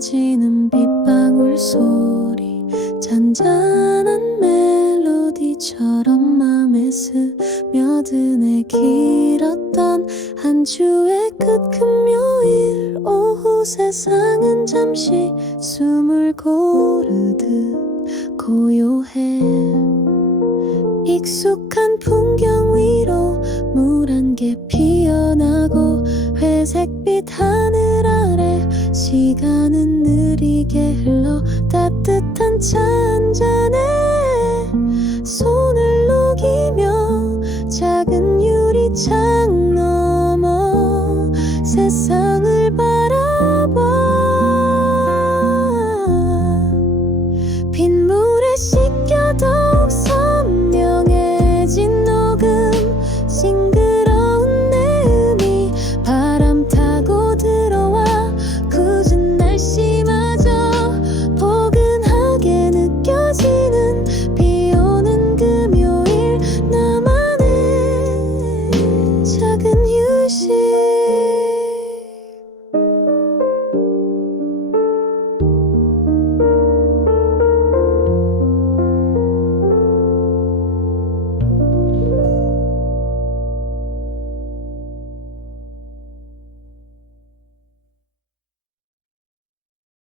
떨어지는 빗방울 소리 잔잔한 멜로디처럼 맘에 스며드네. 길었던 한 주의 끝 금요일 오후 세상은 잠시 숨을 고르듯 고요해. 익숙한 풍경 회색빛 하늘 아래 시간은 느리게 흘러 따뜻한 차 한 잔에 손을 녹이며 작은 유리창 너머 세상